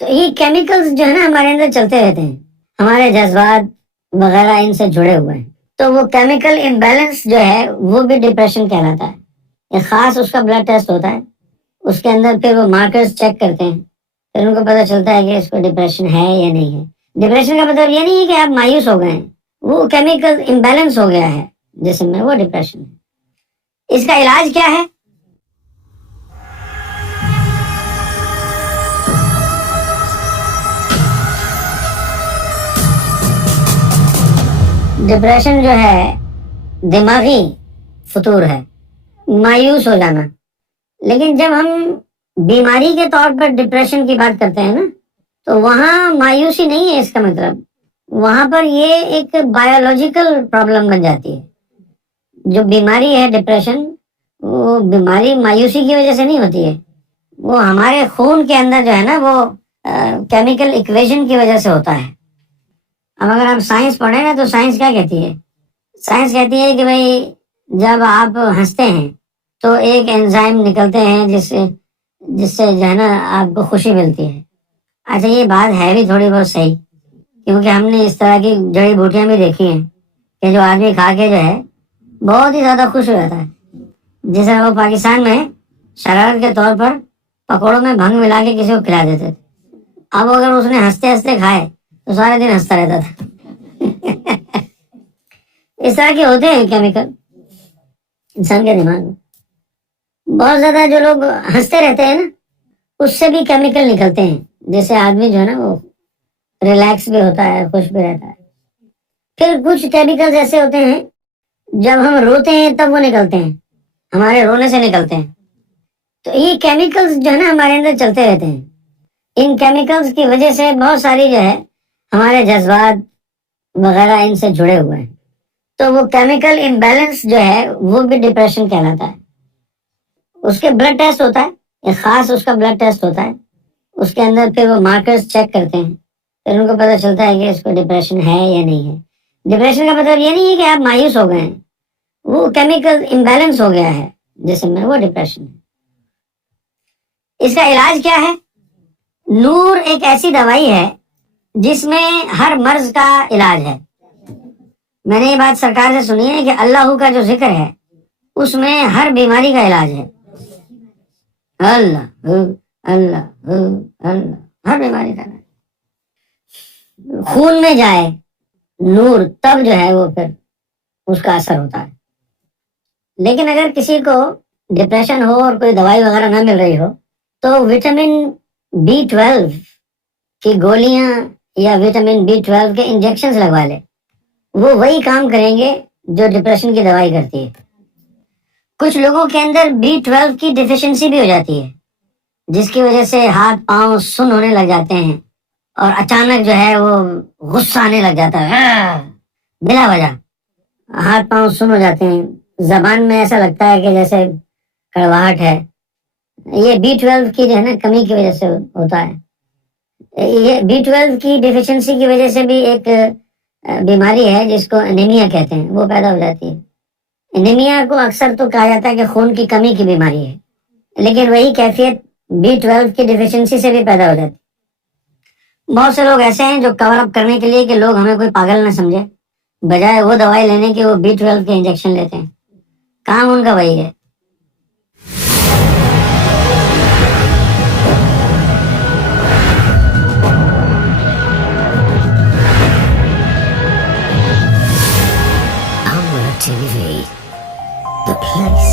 تو یہ کیمیکلز جو ہے نا ہمارے اندر چلتے رہتے ہیں، ہمارے جذبات وغیرہ ان سے جڑے ہوئے ہیں، تو وہ کیمیکل امبیلنس جو ہے وہ بھی ڈپریشن کہلاتا ہے۔ ایک خاص اس کا بلڈ ٹیسٹ ہوتا ہے، اس کے اندر پھر وہ مارکرز چیک کرتے ہیں، پھر ان کو پتہ چلتا ہے کہ اس کو ڈپریشن ہے یا نہیں ہے۔ ڈپریشن کا مطلب یہ نہیں ہے کہ آپ مایوس ہو گئے ہیں، وہ کیمیکل امبیلنس ہو گیا ہے جسم میں، وہ ڈپریشن ہے۔ اس کا علاج کیا ہے؟ ڈپریشن جو ہے دماغی فطور ہے، مایوس ہو جانا۔ لیکن جب ہم بیماری کے طور پر ڈپریشن کی بات کرتے ہیں نا، تو وہاں مایوسی نہیں ہے اس کا مطلب، وہاں پر یہ ایک بایولوجیکل پرابلم بن جاتی ہے۔ جو بیماری ہے ڈپریشن، وہ بیماری مایوسی کی وجہ سے نہیں ہوتی ہے، وہ ہمارے خون کے اندر جو ہے نا وہ کیمیکل ایکویشن کی وجہ سے ہوتا ہے۔ اب اگر آپ سائنس پڑھیں نا تو سائنس کیا کہتی ہے؟ سائنس کہتی ہے کہ بھائی جب آپ ہنستے ہیں تو ایک انزائم نکلتے ہیں جس سے جو ہے نا آپ کو خوشی ملتی ہے۔ اچھا یہ بات ہے بھی تھوڑی بہت صحیح، کیونکہ ہم نے اس طرح کی جڑی بوٹیاں بھی دیکھی ہیں کہ جو آدمی کھا کے جو ہے بہت ہی زیادہ خوش ہو جاتا ہے۔ جس طرح وہ پاکستان میں شرارت کے طور پر پکوڑوں میں بھنگ ملا کے کسی کو کھلا دیتے تھے، اب اگر اس نے ہنستے ہنستے کھائے تو سارے دن ہنستا رہتا تھا۔ اس طرح کے ہوتے ہیں کیمیکل انسان کے دماغ میں۔ بہت زیادہ جو لوگ ہنستے رہتے ہیں نا، اس سے بھی کیمیکل نکلتے ہیں، جیسے آدمی جو ہے نا وہ ریلیکس بھی ہوتا ہے، خوش بھی رہتا ہے۔ پھر کچھ کیمیکلز ایسے ہوتے ہیں جب ہم روتے ہیں تب وہ نکلتے ہیں، ہمارے رونے سے نکلتے ہیں۔ تو یہ کیمیکلز جو ہے نا ہمارے اندر چلتے رہتے ہیں، ان کیمیکلز کی وجہ سے بہت ساری جو ہے ہمارے جذبات وغیرہ ان سے جڑے ہوئے ہیں، تو وہ کیمیکل امبیلنس جو ہے وہ بھی ڈپریشن کہلاتا ہے۔ اس کے بلڈ ٹیسٹ ہوتا ہے، ایک خاص اس کا بلڈ ٹیسٹ ہوتا ہے، اس کے اندر پھر وہ مارکرز چیک کرتے ہیں، پھر ان کو پتہ چلتا ہے کہ اس کو ڈپریشن ہے یا نہیں ہے۔ ڈپریشن کا مطلب یہ نہیں ہے کہ آپ مایوس ہو گئے ہیں، وہ کیمیکل امبیلنس ہو گیا ہے جسم میں، وہ ڈپریشن ہے۔ اس کا علاج کیا ہے؟ نور ایک ایسی دوائی ہے جس میں ہر مرض کا علاج ہے۔ میں نے یہ بات سرکار سے سنی ہے کہ اللہ کا جو ذکر ہے اس میں ہر بیماری کا علاج ہے۔ اللہ اللہ اللہ، ہر بیماری کا علاج۔ خون میں جائے نور تب جو ہے وہ پھر اس کا اثر ہوتا ہے۔ لیکن اگر کسی کو ڈپریشن ہو اور کوئی دوائی وغیرہ نہ مل رہی ہو تو وٹامن B12 کی گولیاں یا وٹامن B12 کے انجیکشنز لگوا لے، وہ وہی کام کریں گے جو ڈپریشن کی دوائی کرتی ہے۔ کچھ لوگوں کے اندر B12 کی ڈیفیشنسی بھی ہو جاتی ہے، جس کی وجہ سے ہاتھ پاؤں سن ہونے لگ جاتے ہیں اور اچانک جو ہے وہ غصہ آنے لگ جاتا ہے، بلا وجہ ہاتھ پاؤں سن ہو جاتے ہیں، زبان میں ایسا لگتا ہے کہ جیسے کڑواہٹ ہے۔ یہ B12 کی جو ہے نا کمی کی وجہ سے ہوتا ہے۔ یہ B12 کی ڈیفیشنسی کی وجہ سے بھی ایک بیماری ہے جس کو انیمیا کہتے ہیں، وہ پیدا ہو جاتی ہے۔ انیمیا کو اکثر تو کہا جاتا ہے کہ خون کی کمی کی بیماری ہے، لیکن وہی کیفیت B12 کی ڈیفیشنسی سے بھی پیدا ہو جاتی ہے۔ بہت سے لوگ ایسے ہیں جو کور اپ کرنے کے لیے کہ لوگ ہمیں کوئی پاگل نہ سمجھے، بجائے وہ دوائی لینے کے وہ B12 کے انجیکشن لیتے ہیں، کام ان کا وہی ہے۔ TV, the place